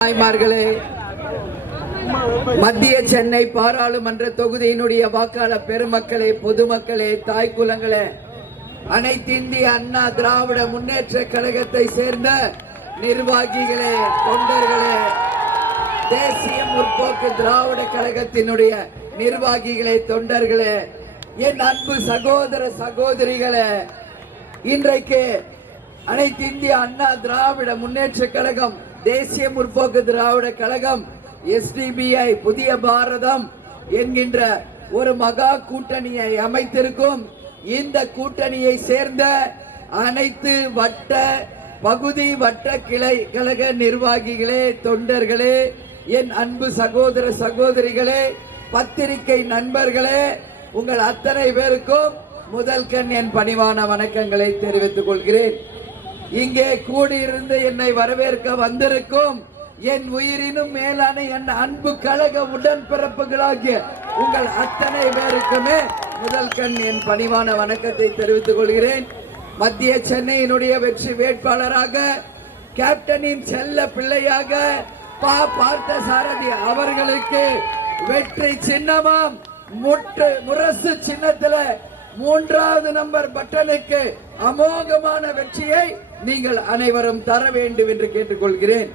தாய்மார்களே மத்திய சென்னை பாராளுமன்ற தொகுதியினுடைய வாக்காளர் பெருமக்களே பொதுமக்களே தாய் குலங்களே அனைத்து இந்திய அண்ணா திராவிட முன்னேற்ற கழகத்தை சேர்ந்த நிர்வாகிகளே தொண்டர்களே தேசிய முற்போக்கு திராவிட கழகத்தினுடைய நிர்வாகிகளே தொண்டர்களே என் அன்பு சகோதர சகோதரிகளே இன்றைக்கு அனைத்து இந்திய அண்ணா திராவிட முன்னேற்ற கழகம் தேசிய முற்போக்கு திராவிட கழகம் எஸ்டிபிஐ புதிய பாரதம் என்கின்ற ஒரு மகா கூட்டணியை அமைத்திருக்கும். இந்த கூட்டணியை சேர்ந்த அனைத்து வட்ட பகுதி வட்ட கிளை கழக நிர்வாகிகளே தொண்டர்களே என் அன்பு சகோதர சகோதரிகளே பத்திரிகை நண்பர்களே உங்கள் அத்தனை பேருக்கும் முதல் கண் என் பணிவான வணக்கங்களை தெரிவித்துக் கொள்கிறேன். இங்கே கூடியிருந்து என்னை வரவேற்க வந்திருக்கும் என் உயிரினும் மேலான என் அன்பு கழக உடன்பிறப்புகளாகிய உங்கள் அத்தனை பேருக்குமே முதல் கண் என் பணிவான வணக்கத்தை தெரிவித்துக் கொள்கிறேன். மத்திய சென்னையினுடைய வெற்றி வேட்பாளராக கேப்டனின் செல்ல பிள்ளையாக பா. பார்த்த சாரதி அவர்களுக்கு வெற்றி சின்னமாம். முற்று முரசு சின்னத்துல மூன்றாவது நம்பர் பட்டனுக்கு அமோகமான வெற்றியை நீங்கள் அனைவரும் தர வேண்டும் என்று கேட்டுக்கொள்கிறேன்.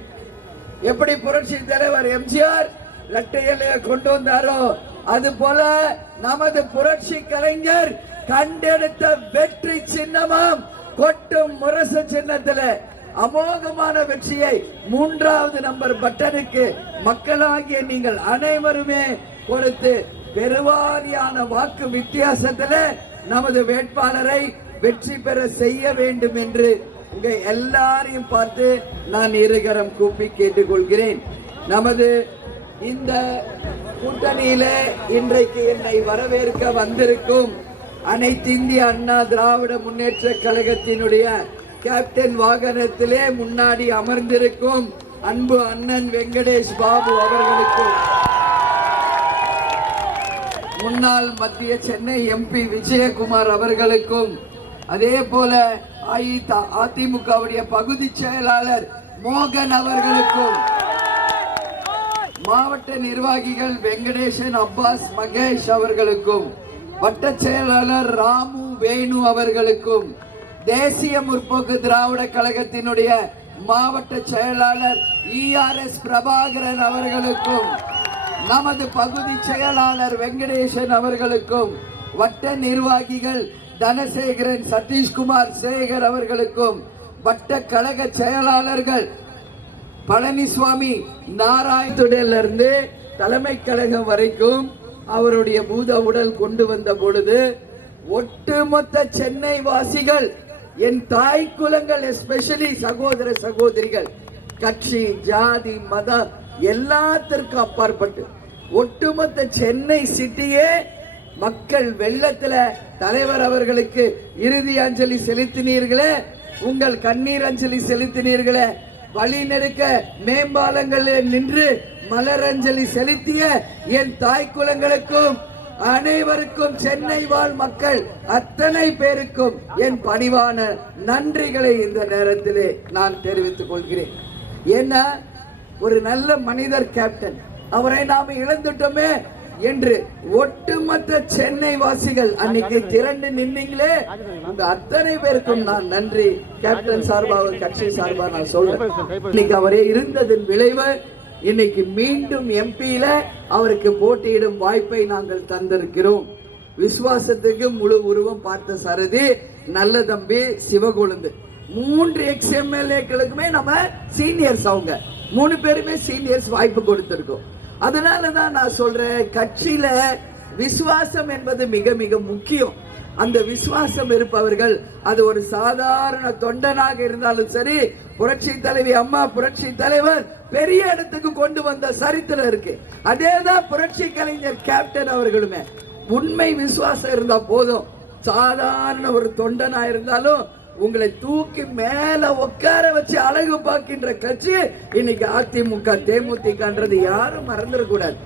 எப்படி புரட்சி தலைவர் எம்ஜிஆர் இரட்டையிலே கொண்டு வந்தாரோ அது போல நமது புரட்சி கலைஞர் கண்டெடுத்த வெற்றி சின்னமாம் கொட்டும் முரசு சின்னத்துல அமோகமான வெற்றியை மூன்றாவது நம்பர் பட்டனுக்கு மக்களாகிய நீங்கள் அனைவருமே கொடுத்து பெருவாரியான வாக்கு வித்தியாசத்துல நமது வேட்பாளரை வெற்றி பெற செய்ய வேண்டும் என்று உங்க எல்லாரையும் பார்த்து நான் இருகரம் கூப்பி கேட்டுக்கொள்கிறேன். நமது இந்த கூட்டணியிலே இன்றைக்கு என்னை வரவேற்க வந்திருக்கும் அனைத்து இந்திய அண்ணா திராவிட முன்னேற்ற கழகத்தினுடைய கேப்டன் வாகனத்திலே முன்னாடி அமர்ந்திருக்கும் அன்பு அண்ணன் வெங்கடேஷ் பாபு அவர்களுக்கும் முன்னாள் மத்திய சென்னை எம்பி விஜயகுமார் அவர்களுக்கும் அதே போல அதிமுகவுடைய பகுதி செயலாளர் மோகன் அவர்களுக்கும். மாவட்ட நிர்வாகிகள் வெங்கடேசன் அப்பாஸ் மகேஷ் அவர்களுக்கும். வட்ட செயலாளர் ராமு வேணு அவர்களுக்கும். தேசிய முற்போக்கு திராவிட கழகத்தினுடைய மாவட்ட செயலாளர் இஆர்எஸ் பிரபாகரன் அவர்களுக்கும். நமது பகுதி செயலாளர் வெங்கடேசன் அவர்களுக்கும். வட்ட நிர்வாகிகள் தனசேகரன் சதீஷ்குமார் சேகர் அவர்களுக்கும் வட்ட கழக செயலாளர்கள் பழனிசுவாமி நாராயணத்துடையிலிருந்து தலைமை கழகம் வரைக்கும் அவருடைய பூத உடல் கொண்டு வந்த பொழுது ஒட்டுமொத்த சென்னை வாசிகள் என் தாய் குலங்கள் எஸ்பெஷலி சகோதர சகோதரிகள் கட்சி ஜாதி மதம் எல்லாத்திற்கும் அப்பாற்பட்டு ஒட்டுமொத்த சென்னை சிட்டியே மக்கள் வெள்ளத்துல தலைவர் அவர்களுக்கு இறுதி அஞ்சலி செலுத்தினீர்களே உங்கள் கண்ணீர் அஞ்சலி செலுத்தினீர்களே. வழி நெடுக்க மேம்பாலங்களில் நின்று மலரஞ்சலி செலுத்திய என் தாய் குலங்களுக்கும் அனைவருக்கும் சென்னை வாழ் மக்கள் அத்தனை பேருக்கும் என் பணிவான நன்றிகளை இந்த நேரத்திலே நான் தெரிவித்துக் கொள்கிறேன். ஏன்னா ஒரு நல்ல மனிதர் கேப்டன் அவரை நாம இழந்துட்டோமே என்று ஒட்டுமொத்த சென்னை வாசிகள் அன்னைக்கு திரண்டு நின்னீங்களே. உங்க அத்தனை பேருக்கும் நான் நன்றி. கேப்டன் சார்பாக கட்சி சார்பாக நான் சொல்றேன். இன்னைக்கு அவரே இருந்ததன் விளைவு இன்னைக்கு மீண்டும் எம்பியில அவருக்கு போட்டியிடும் வாய்ப்பை நாங்கள் தந்திருக்கிறோம். விசுவாசத்துக்கு முழு உருவம் பார்த்த சரதி நல்ல தம்பி சிவகுழுந்து. மூன்று எக்ஸ் எம்எல்ஏக்களுக்குமே நம்ம சீனியர்ஸ் அவங்க. மூணு பேருமே சீனியர்ஸ் வாய்ப்பு கொடுத்துருக்கோம். அதனால தான் நான் சொல்றேன் கட்சியில விசுவாசம் என்பது மிக மிக முக்கியம். அந்த விசுவாசம் இருப்பவர்கள் அது ஒரு சாதாரண தொண்டனாக இருந்தாலும் சரி புரட்சி தலைவி அம்மா புரட்சி தலைவர் பெரிய இடத்துக்கு கொண்டு வந்த சரித்திரம் இருக்கு. அதேதான் புரட்சி கலைஞர் கேப்டன் அவர்களுமே. உண்மை விசுவாசம் இருந்தா போதும். சாதாரண ஒரு தொண்டனா இருந்தாலும் உங்களை தூக்கி மேல உட்கார வச்சு அழகு பார்க்கின்ற கட்சி இன்னைக்கு அதிமுக தேமுதிகன்றது யாரும் மறந்துடக்கூடாது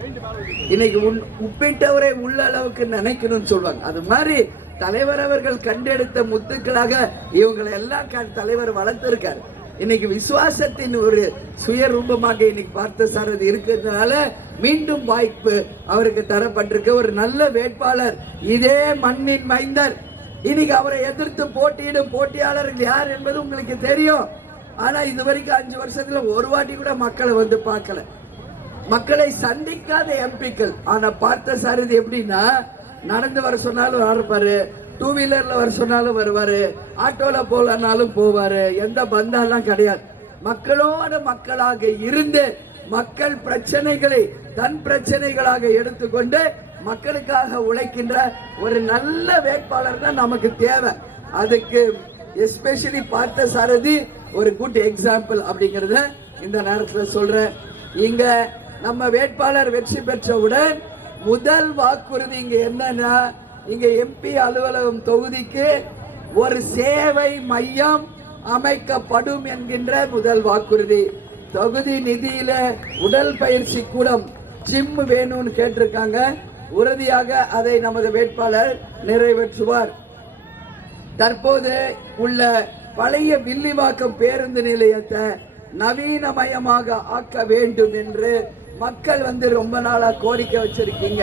இன்னைக்கு உன் உப்பிட்டவரை உள்ள அளவுக்கு நினைக்கணும்னு சொல்லுவாங்க. அது மாதிரி தலைவர் அவர்கள் கண்டெடுத்த முத்துக்களாக இவங்களை எல்லாம் க- தலைவர் வளர்த்திருக்காரு. இன்னைக்கு விசுவாசத்தின் ஒரு சுயரூபமாக இன்னைக்கு பார்த்த அது இருக்கிறதுனால மீண்டும் வாய்ப்பு அவருக்கு தரப்பட்டிருக்க. ஒரு நல்ல வேட்பாளர் இதே மண்ணின் மைந்தர். இன்னைக்கு அவரை எதிர்த்து போட்டியிடும் போட்டியாளர்கள் யார் என்பது உங்களுக்கு தெரியும். ஆனா இது வரைக்கும் அஞ்சு வருஷத்துல ஒரு வாட்டி கூட மக்களை வந்து பார்க்கல. மக்களை சந்திக்காத எம்பிக்கள். ஆனா பார்த்த சாரதி எப்படின்னா நடந்து வர சொன்னாலும் வரப்பாரு டூ வீலர்ல வர சொன்னாலும் வருவாரு ஆட்டோல போலனாலும் போவாரு எந்த பந்தாலாம் கிடையாது. மக்களோட மக்களாக இருந்து மக்கள் பிரச்சனைகளை தன் பிரச்சனைகளாக எடுத்துக்கொண்டு மக்களுக்காக உழைக்கின்ற ஒரு நல்ல வேட்பாளர் தான் நமக்கு தேவை. அதுக்கு எஸ்பெஷலி பார்த்த சாரதி ஒரு குட் எக்ஸாம்பிள் அப்படிங்கறத இந்த நேரத்தில் சொல்றேன். இங்க நம்ம வேட்பாளர் வெற்றி பெற்றவுடன் முதல் வாக்குறுதி இங்க என்னன்னா இங்க எம்பி அலுவலகம் தொகுதிக்கு ஒரு சேவை மையம் அமைக்கப்படும் என்கின்ற முதல் வாக்குறுதி. தொகுதி நிதியில உடல் பயிற்சி கூடம் ஜிம் வேணும்னு கேட்டிருக்காங்க. உறுதியாக அதை நமது வேட்பாளர் நிறைவேற்றுவார். தற்போது உள்ள பழைய வில்லிவாக்கம் பேருந்து நிலையத்தை நவீனமயமாக ஆக்க வேண்டும் என்று மக்கள் வந்து ரொம்ப நாளா கோரிக்கை வச்சிருக்கீங்க.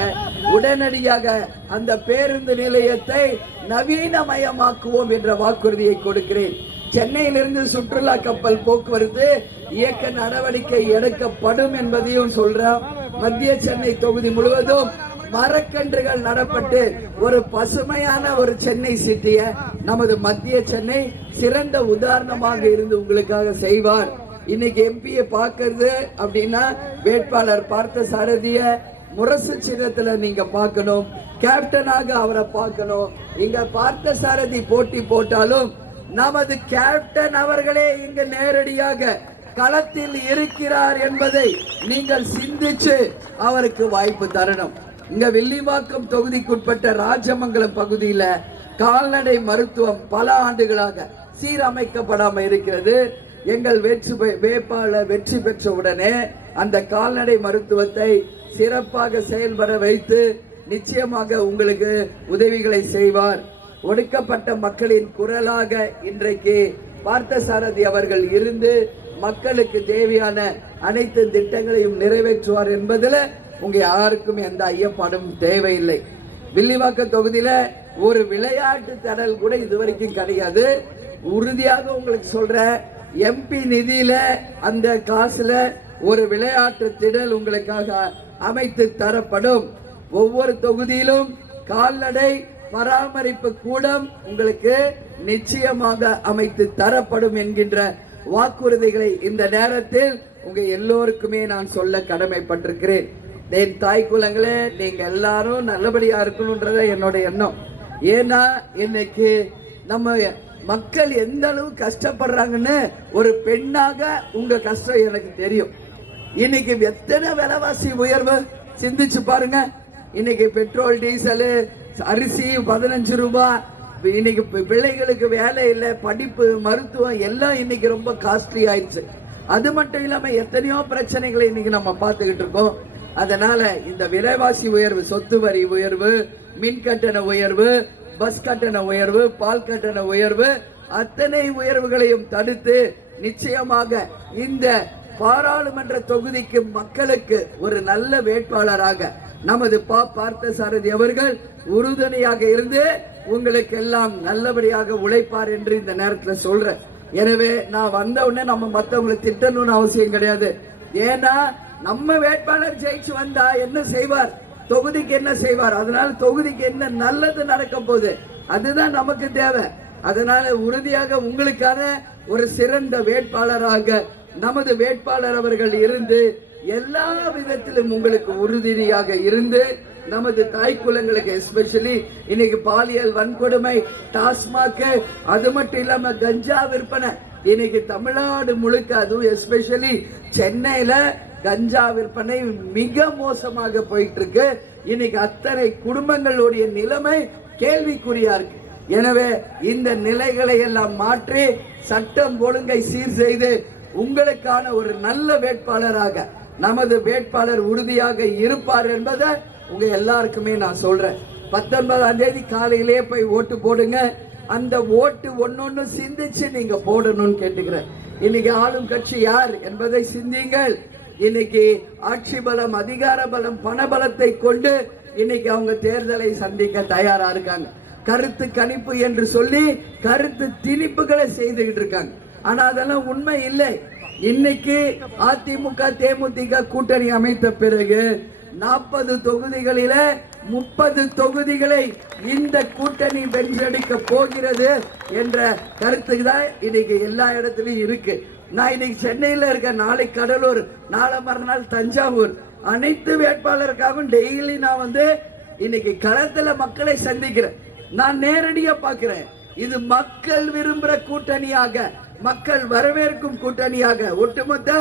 உடனடியாக அந்த பேருந்து நிலையத்தை நவீனமயமாக்குவோம் என்ற வாக்குறுதியை கொடுக்கிறேன். சென்னையிலிருந்து சுற்றுலா கப்பல் போக்குவரத்து இயக்க நடவடிக்கை எடுக்கப்படும் என்பதையும் சொல்றோம் மத்திய சென்னை தொகுதி முழுவதும் மரக்கன்றுகள் நடப்பட்டு ஒரு பசுமையான ஒரு சென்னை சிட்டிய நமது மத்திய சென்னை சிறந்த உதாரணமாக இருந்து உங்களுக்காக செய்வார். இன்னைக்கு எம்பியை பார்க்கறது அப்படின்னா வேட்பாளர் பார்த்த சாரதிய முரசு சின்னத்துல நீங்க பார்க்கணும். கேப்டனாக அவரை பார்க்கணும். இங்க பார்த்த சாரதி போட்டி போட்டாலும் நமது கேப்டன் அவர்களே இங்கு நேரடியாக களத்தில் இருக்கிறார் என்பதை நீங்கள் சிந்திச்சு அவருக்கு வாய்ப்பு தரணும். இங்க வில்லிவாக்கம் தொகுதிக்குட்பட்ட ராஜமங்கலம் பகுதியில் கால்நடை மருத்துவம் பல ஆண்டுகளாக சீரமைக்கப்படாமல் இருக்கிறது. எங்கள் வெற்றி பெ- வேட்பாளர் வெற்றி பெற்ற உடனே அந்த கால்நடை மருத்துவத்தை சிறப்பாக செயல்பட வைத்து நிச்சயமாக உங்களுக்கு உதவிகளை செய்வார். ஒடுக்கப்பட்ட மக்களின் குரலாக இன்றைக்கு பார்த்தசாரதி அவர்கள் இருந்து மக்களுக்கு தேவையான அனைத்து திட்டங்களையும் நிறைவேற்றுவார் என்பதில் உங்க யாருக்கும் எந்த ஐயப்பாடும் தேவையில்லை. வில்லிவாக்கம் தொகுதியில ஒரு விளையாட்டு தடல் கூட இதுவரைக்கும் கிடையாது. உறுதியாக உங்களுக்கு சொல்றேன் எம்பி நிதியில அந்த காசுல ஒரு விளையாட்டு திடல் உங்களுக்காக அமைத்து தரப்படும். ஒவ்வொரு தொகுதியிலும் கால்நடை பராமரிப்பு கூடம் உங்களுக்கு நிச்சயமாக அமைத்து தரப்படும் என்கின்ற வாக்குறுதிகளை இந்த நேரத்தில் உங்க எல்லோருக்குமே நான் சொல்ல கடமைப்பட்டிருக்கிறேன். என் தாய் குலங்களே நீங்க எல்லாரும் நல்லபடியா இருக்கணும்ன்றத என்னோட எண்ணம். ஏன்னா இன்னைக்கு நம்ம மக்கள் எந்த அளவு கஷ்டப்படுறாங்கன்னு ஒரு பெண்ணாக உங்க கஷ்டம் எனக்கு தெரியும். இன்னைக்கு எத்தனை விலைவாசி உயர்வு? சிந்திச்சு பாருங்க. இன்னைக்கு பெட்ரோல் டீசலு அரிசி பதினஞ்சு ரூபாய் இன்னைக்கு பிள்ளைகளுக்கு வேலை இல்லை படிப்பு மருத்துவம் எல்லாம் இன்னைக்கு ரொம்ப காஸ்ட்லி ஆயிடுச்சு. அது மட்டும் இல்லாமல் எத்தனையோ பிரச்சனைகளை இன்னைக்கு நம்ம பார்த்துக்கிட்டு இருக்கோம். அதனால இந்த விலைவாசி உயர்வு சொத்து வரி உயர்வு மின் கட்டண உயர்வு பஸ் கட்டண உயர்வு பால் கட்டண உயர்வு அத்தனை உயர்வுகளையும் தடுத்து நிச்சயமாக இந்த பாராளுமன்ற தொகுதிக்கு மக்களுக்கு ஒரு நல்ல வேட்பாளராக நமது பா. பார்த்த சாரதி அவர்கள் உறுதுணையாக இருந்து உங்களுக்கு எல்லாம் நல்லபடியாக உழைப்பார் என்று இந்த நேரத்தில் சொல்றேன். எனவே நான் வந்த உடனே நம்ம மற்றவங்களை திட்டணும்னு அவசியம் கிடையாது. ஏன்னா நம்ம வேட்பாளர் ஜெயிச்சு வந்தா என்ன செய்வார்? தொகுதிக்கு என்ன செய்வார்? அதனால தொகுதிக்கு என்ன நல்லது நடக்க போகுது? அதுதான் நமக்கு தேவை. அதனால உறுதியாக உங்களுக்கான ஒரு சிறந்த வேட்பாளராக நமது வேட்பாளர் அவர்கள் இருந்து எல்லா விதத்திலும் உங்களுக்கு உறுதியாக இருந்து நமது தாய் குலங்களுக்கு எஸ்பெஷலி இன்னைக்கு பாலியல் வன்கொடுமை டாஸ்மாக் அது மட்டும் இல்லாம கஞ்சா விற்பனை இன்னைக்கு தமிழ்நாடு முழுக்க அதுவும் எஸ்பெஷலி சென்னையில கஞ்சா விற்பனை மிக மோசமாக போயிட்டு இருக்கு இன்னைக்கு அத்தனை குடும்பங்களுடைய நிலைமை கேள்விக்குறியா இருக்கு. எனவே இந்த நிலைகளை எல்லாம் மாற்றி சட்டம் ஒழுங்கை சீர் செய்து உங்களுக்கான ஒரு நல்ல வேட்பாளராக நமது வேட்பாளர் உறுதியாக இருப்பார் என்பதை உங்க எல்லாருக்குமே நான் சொல்றேன். பத்தொன்பதாம் தேதி காலையிலே போய் ஓட்டு போடுங்க. அந்த ஓட்டு ஒன்னொன்னு சிந்திச்சு நீங்க போடணும்னு கேட்டுக்கிறேன். இன்னைக்கு ஆளும் கட்சி யார் என்பதை சிந்திங்கள் இன்னைக்கு ஆட்சி பலம் அதிகார பலம் பண பலத்தை கொண்டு இன்னைக்கு அவங்க தேர்தலை சந்திக்க தயாரா இருக்காங்க. கருத்து கணிப்பு என்று சொல்லி கருத்து திணிப்புகளை செய்துகிட்டு இருக்காங்க. ஆனா அதெல்லாம் உண்மை இல்லை. இன்னைக்கு அதிமுக தேமுதிக கூட்டணி அமைத்த பிறகு நாற்பது தொகுதிகளில முப்பது தொகுதிகளை இந்த கூட்டணி வென்றெடுக்க போகிறது என்ற கருத்து தான் இன்னைக்கு எல்லா இடத்துலயும் இருக்கு. நான் இன்னைக்கு சென்னையில் இருக்கேன். நாளை கடலூர் நாளை மறுநாள் தஞ்சாவூர். அனைத்து வேட்பாளருக்காகவும் டெய்லி நான் வந்து இன்னைக்கு களத்தில் மக்களை சந்திக்கிறேன். நான் நேரடியாக பார்க்குறேன். இது மக்கள் விரும்புகிற கூட்டணியாக மக்கள் வரவேற்கும் கூட்டணியாக ஒட்டுமொத்த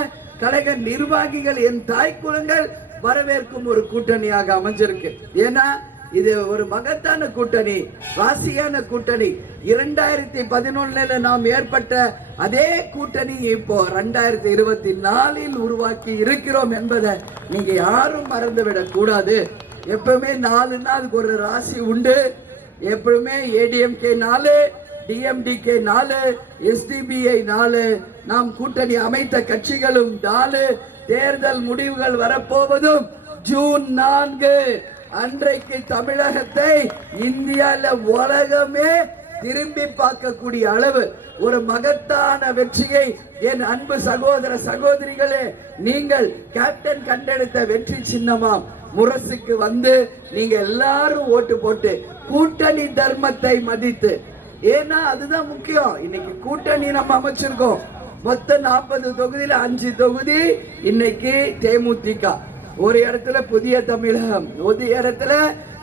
கழக நிர்வாகிகள் என் தாய் குலங்கள் வரவேற்கும் ஒரு கூட்டணியாக அமைஞ்சிருக்கு. ஏன்னா இது ஒரு மகத்தான கூட்டணி ராசியான கூட்டணி. இரண்டாயிரத்தி பதினொன்னுல நாம் ஏற்பட்ட அதே கூட்டணி இப்போ ரெண்டாயிரத்தி இருபத்தி நாலில் உருவாக்கி இருக்கிறோம் என்பதை நீங்க யாரும் மறந்துவிடக் கூடாது. எப்பவுமே நாலு நாளுக்கு ஒரு ராசி உண்டு. எப்பவுமே ஏடிஎம்கே நாலு டிஎம்டிகே நாலு எஸ்டிபிஐ நாலு. நாம் கூட்டணி அமைத்த கட்சிகளும் நாலு. தேர்தல் முடிவுகள் வரப்போவதும் ஜூன் நான்கு. அன்றைக்கு தமிழகத்தை இந்தியால உலகமே திரும்பி பார்க்கக்கூடிய அளவு ஒரு மகத்தான வெற்றியை என் அன்பு சகோதர சகோதரிகளே நீங்கள் கேப்டன் கண்டெடுத்த வெற்றி சின்னமாம் முரசுக்கு வந்து நீங்க எல்லாரும் ஓட்டு போட்டு கூட்டணி தர்மத்தை மதித்து. ஏன்னா அதுதான் முக்கியம். இன்னைக்கு கூட்டணி நம்ம அமைச்சிருக்கோம். மொத்த நாற்பது தொகுதியில அஞ்சு தொகுதி இன்னைக்கு தேமுதிக. ஒரு இடத்துல புதிய தமிழகம் ஒரு இடத்துல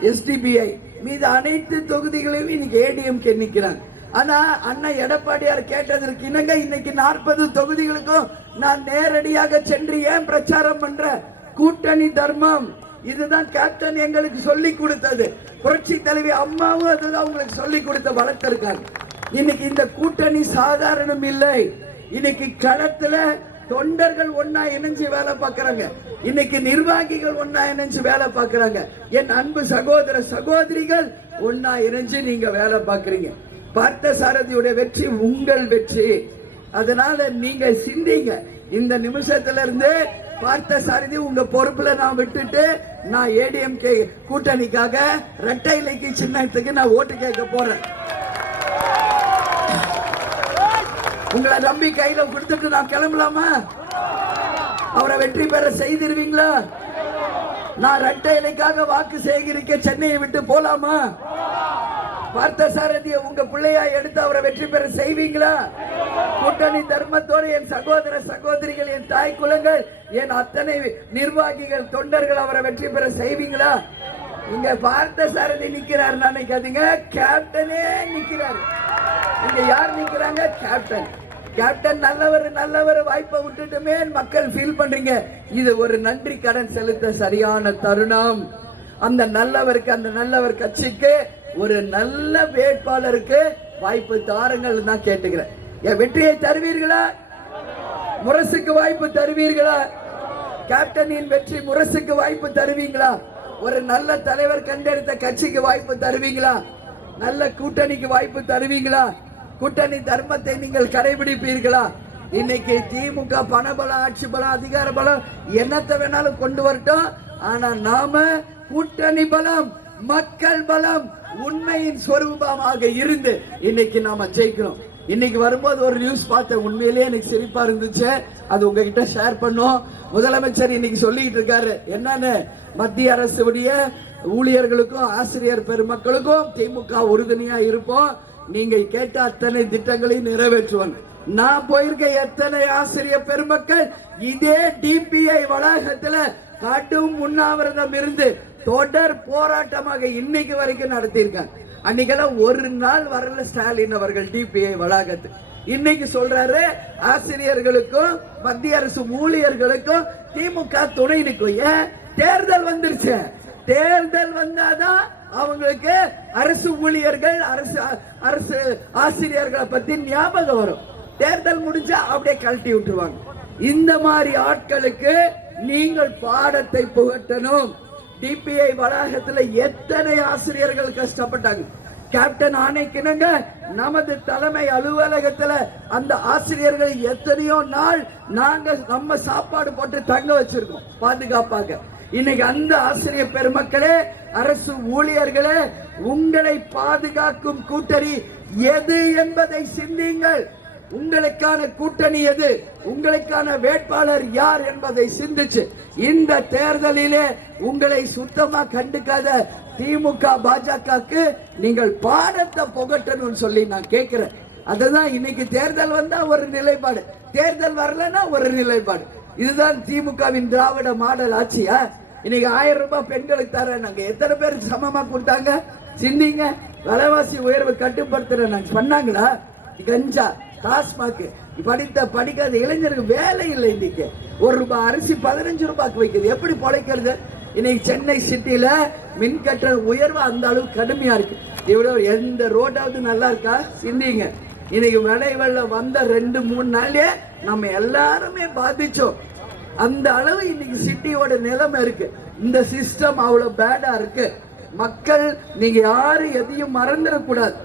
எஸ்டிபிஐ மீது அனைத்து தொகுதிகளையும் இன்னைக்கு ஏடிஎம்கே நிற்கிறாங்க ஆனா அண்ணன் எடப்பாடியார் கேட்டதற்கு இணங்க இன்னைக்கு நாற்பது தொகுதிகளுக்கும் நான் நேரடியாக சென்று ஏன் பிரச்சாரம் பண்ற? கூட்டணி தர்மம். இதுதான் கேப்டன் எங்களுக்கு சொல்லி கொடுத்தது. புரட்சி தலைவி அம்மாவும் அதுதான் உங்களுக்கு சொல்லி கொடுத்த வளர்த்திருக்காங்க. இன்னைக்கு இந்த கூட்டணி சாதாரணம் இல்லை. இன்னைக்கு களத்துல தொண்டர்கள் ஒன்னா இணைஞ்சு வேலை பார்க்கறாங்க. இன்னைக்கு நிர்வாகிகள் ஒன்னா இணைஞ்சு வேலை பார்க்கறாங்க. என் அன்பு சகோதர சகோதரிகள் ஒன்னா இணைஞ்சு நீங்க வேலை பார்க்கறீங்க. பார்த்த சாரதியுடைய வெற்றி உங்கள் வெற்றி. அதனால நீங்க சிந்திங்க. இந்த நிமிஷத்துல இருந்து பார்த்த சாரதி உங்க பொறுப்புல நான் விட்டுட்டு நான் ஏடிஎம்கே கூட்டணிக்காக ரெட்டை இலைக்கு சின்னத்துக்கு நான் ஓட்டு கேட்க போறேன். உங்களை நம்பி கையில கொடுத்துட்டு நான் கிளம்பலாமா? அவரை வெற்றி பெற செய்திருவீங்களா? நான் ரெட்டை இலைக்காக வாக்கு சேகரிக்க சென்னையை விட்டு போலாமா? பார்த்த சாரதியை உங்க பிள்ளையா எடுத்து அவரை வெற்றி பெற செய்வீங்களா? கூட்டணி தர்மத்தோடு என் சகோதர சகோதரிகள் என் தாய் குலங்கள் என் அத்தனை நிர்வாகிகள் தொண்டர்கள் அவரை வெற்றி பெற செய்வீங்களா? இங்க பார்த்த சாரதி நிக்கிறார் நினைக்காதீங்க கேப்டனே நிக்கிறார். இங்க யார் நிக்கிறாங்க? கேப்டன் கேப்டன் நல்லவர் நல்லவர் வாய்ப்பை விட்டுட்டுமே மக்கள் ஃபீல் பண்றீங்க. இது ஒரு நன்றி கடன் செலுத்த சரியான தருணம். அந்த நல்லவருக்கு அந்த நல்லவர் கட்சிக்கு ஒரு நல்ல வேட்பாளருக்கு வாய்ப்பு தாருங்கள் தான் கேட்டுக்கிறேன். என் வெற்றியை தருவீர்களா? முரசுக்கு வாய்ப்பு தருவீர்களா? கேப்டனின் வெற்றி முரசுக்கு வாய்ப்பு தருவீங்களா? ஒரு நல்ல தலைவர் கண்டெடுத்த கட்சிக்கு வாய்ப்பு தருவீங்களா? நல்ல கூட்டணிக்கு வாய்ப்பு தருவீங்களா? கூட்டணி தர்மத்தை நீங்கள் கடைபிடிப்பீர்களா? இன்னைக்கு திமுக பணபலம் ஆட்சி பலம் அதிகார பலம் என்னத்தை வேணாலும் கொண்டு வரட்டும். ஆனா நாம கூட்டணி பலம் மக்கள் பலம் உண்மையின் சொரூபமாக இருந்து இன்னைக்கு நாம ஜெயிக்கிறோம் இன்னைக்கு வரும்போது ஒரு நியூஸ் பார்த்தேன் உண்மையிலேயே எனக்கு சிரிப்பா இருந்துச்சு. அது உங்ககிட்ட ஷேர் பண்ணோம். முதலமைச்சர் இன்னைக்கு சொல்லிட்டு இருக்காரு. என்னன்னு? மத்திய அரசுடைய ஊழியர்களுக்கும் ஆசிரியர் பெருமக்களுக்கும் திமுக உறுதுணையா இருப்போம். நீங்கள் கேட்ட அத்தனை திட்டங்களையும் நிறைவேற்றுவாங்க நான் போயிருக்க எத்தனை ஆசிரியர் பெருமக்கள் இதே டிபிஐ வளாகத்துல கடும் உண்ணாவிரதம் இருந்து தொடர் போராட்டமாக இன்னைக்கு வரைக்கும் நடத்தியிருக்காங்க. அன்னைக்கெல்லாம் ஒரு நாள் வரல ஸ்டாலின் அவர்கள் டிபிஐ வளாகத்து இன்னைக்கு சொல்றாரு ஆசிரியர்களுக்கும் மத்திய அரசு ஊழியர்களுக்கும் திமுக துணை நிற்கும். ஏன்? தேர்தல் வந்துருச்சு. தேர்தல் வந்தாதான் அவங்களுக்கு அரசு ஊழியர்கள் அரசு அரசு ஆசிரியர்களை பத்தி ஞாபகம் வரும். தேர்தல் முடிஞ்சா அப்படியே கழட்டி விட்டுருவாங்க. இந்த மாதிரி ஆட்களுக்கு நீங்கள் பாடத்தை புகட்டணும். டிபிஐ வளாகத்தில் எத்தனை ஆசிரியர்கள் கஷ்டப்பட்டாங்க. கேப்டன் ஆணைக்கிணங்க நமது தலைமை அலுவலகத்துல அந்த ஆசிரியர்களை எத்தனையோ நாள் நாங்க நம்ம சாப்பாடு போட்டு தங்க வச்சிருக்கோம். பாதுகாப்பாக. இன்னைக்கு அந்த ஆசிரியர் பெருமக்களே அரசு ஊழியர்களே உங்களை பாதுகாக்கும் கூட்டணி எது என்பதை சிந்தியுங்கள். உங்களுக்கான கூட்டணி எது உங்களுக்கான வேட்பாளர் யார் என்பதை சிந்திச்சு இந்த தேர்தலிலே உங்களை சுத்தமா கண்டுக்காத திமுக பாஜகவுக்கு நீங்கள் பாடத்தை புகட்டணும்னு சொல்லி நான் கேட்கிறேன். அதுதான் இன்னைக்கு தேர்தல் வந்தா ஒரு நிலைப்பாடு. தேர்தல் வரலன்னா ஒரு நிலைப்பாடு. இதுதான் திமுகவின் திராவிட மாடல் ஆட்சியா? இன்னைக்கு ஆயிரம் ரூபாய் பெண்களுக்கு தர நாங்க எத்தனை பேருக்கு சமமா கொடுத்தாங்க? சிந்திங்க விலைவாசி உயர்வு கட்டுப்படுத்துற நாங்க பண்ணாங்களா? கஞ்சா டாஸ்மாக் படித்த படிக்காத இளைஞருக்கு வேலை இல்லை இன்னைக்கு. ஒரு ரூபாய் அரிசி பதினஞ்சு ரூபாய்க்கு வைக்குது. எப்படி பொழைக்கிறது? இன்னைக்கு சென்னை சிட்டியில மின் கட்டண உயர்வு அந்த அளவு கடுமையா இருக்கு. இவ்வளவு எந்த ரோடாவது நல்லா இருக்கா? சிந்திங்க இன்னைக்கு மழை வெள்ளம் வந்த ரெண்டு மூணு நாள்லயே நம்ம எல்லாருமே பாதிச்சோம். அந்த அளவு இன்னைக்கு சிட்டியோட நிலைமை இருக்கு. இந்த சிஸ்டம் அவ்வளவு பேடா இருக்கு. மக்கள் நீங்க யாரும் எதையும் மறந்துடக்கூடாது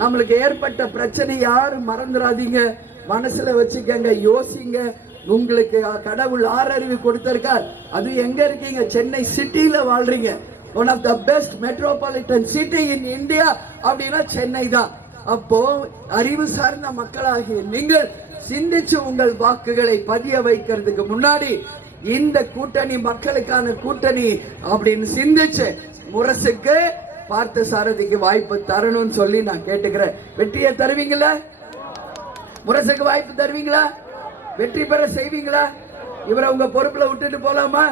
நம்மளுக்கு ஏற்பட்ட பிரச்சனை யாரும் மறந்துடாதீங்க. மனசுல வச்சுக்கங்க யோசிங்க. உங்களுக்கு கடவுள் ஆறறிவு கொடுத்திருக்கார். அது எங்க இருக்கீங்க? சென்னை சிட்டியில வாழ்றீங்க. One of the best metropolitan city in India அப்படின்னா சென்னை தான். அப்போ அறிவு சார்ந்த மக்களாகிய நீங்கள் சிந்திச்சு உங்கள் வாக்குகளை பதிய வைக்கிறதுக்கு முன்னாடி இந்த கூட்டணி மக்களுக்கான கூட்டணி அப்படின்னு சிந்திச்சு முரசுக்கு பார்த்த சாரதிக்கு வாய்ப்பு தரணும்னு சொல்லி நான் கேட்டுக்கிறேன். வெற்றியை தருவீங்களா? முரசுக்கு வாய்ப்பு தருவீங்களா? வெற்றி பெற செய்வீங்களா? இவரை உங்க பொறுப்புல விட்டுட்டு போலாமா?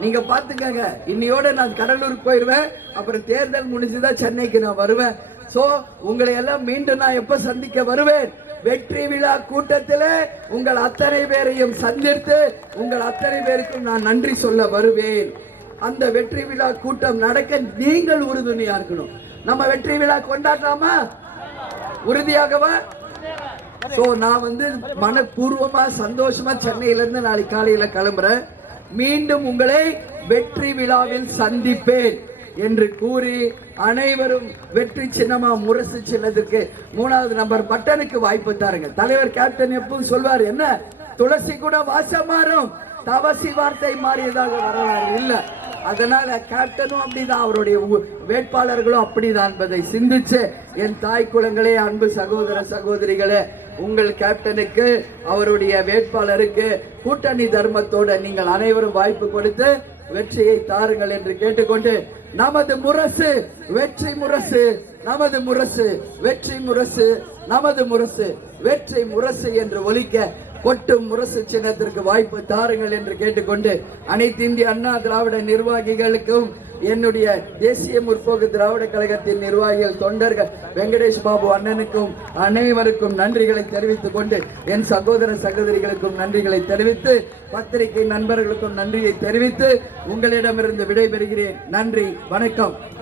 நீங்க பாத்துக்கங்க இன்னையோட நான் கடலூருக்கு போயிருவேன். அப்புறம் தேர்தல் முடிஞ்சுதான் சென்னைக்கு நான் வருவேன். சோ உங்களை எல்லாம் மீண்டும் நான் எப்ப சந்திக்க வருவேன்? வெற்றி விழா கூட்டத்தில் உங்கள் அத்தனை பேரையும் சந்தித்து உங்கள் அத்தனை பேருக்கும் நான் நன்றி சொல்ல வருவேன். அந்த வெற்றி விழா கூட்டம் நடக்க நீங்கள் உறுதுணையா இருக்கணும். நம்ம வெற்றி விழா கொண்டாடலாமா? உறுதியாகவா? சோ நான் வந்து மனப்பூர்வமா சந்தோஷமா சென்னையில இருந்து நாளைக்கு காலையில கிளம்புறேன். மீண்டும் உங்களை வெற்றி விழாவில் சந்திப்பேன் என்று கூறி அனைவரும் வெற்றி சின்னமா முரசு சின்னத்துக்கு மூணாவது நம்பர் பட்டனுக்கு வாய்ப்பு தாருங்க. தலைவர் கேப்டன் எப்பவும் சொல்வார் என்ன? துளசி கூட வாசம் மாறும். தவசி வார்த்தை மாறியதாக வரலாறு இல்ல. அதனால கேப்டனும் அப்படிதான் அவருடைய உ- வேட்பாளர்களும் அப்படிதான் என்பதை சிந்திச்சு என் தாய் குளங்களே அன்பு சகோதர சகோதரிகளே உங்கள் கேப்டனுக்கு அவருடைய வேட்பாளருக்கு கூட்டணி தர்மத்தோட நீங்கள் அனைவரும் வாய்ப்பு கொடுத்து வெற்றியை தாருங்கள் என்று கேட்டுக்கொண்டு நமது முரசு வெற்றி முரசு நமது முரசு வெற்றி முரசு நமது முரசு வெற்றி முரசு என்று ஒலிக்க கொட்டும் முரசு சின்னத்திற்கு வாய்ப்பு தாருங்கள் என்று கேட்டுக்கொண்டு அனைத்து இந்திய அண்ணா திராவிட நிர்வாகிகளுக்கும் என்னுடைய தேசிய முற்போக்கு திராவிட கழகத்தின் நிர்வாகிகள் தொண்டர்கள் வெங்கடேஷ் பாபு அண்ணனுக்கும் அனைவருக்கும் நன்றிகளை தெரிவித்துக் கொண்டு என் சகோதர சகோதரிகளுக்கும் நன்றிகளை தெரிவித்து பத்திரிகை நண்பர்களுக்கும் நன்றியை தெரிவித்து உங்களிடமிருந்து விடைபெறுகிறேன். நன்றி வணக்கம்.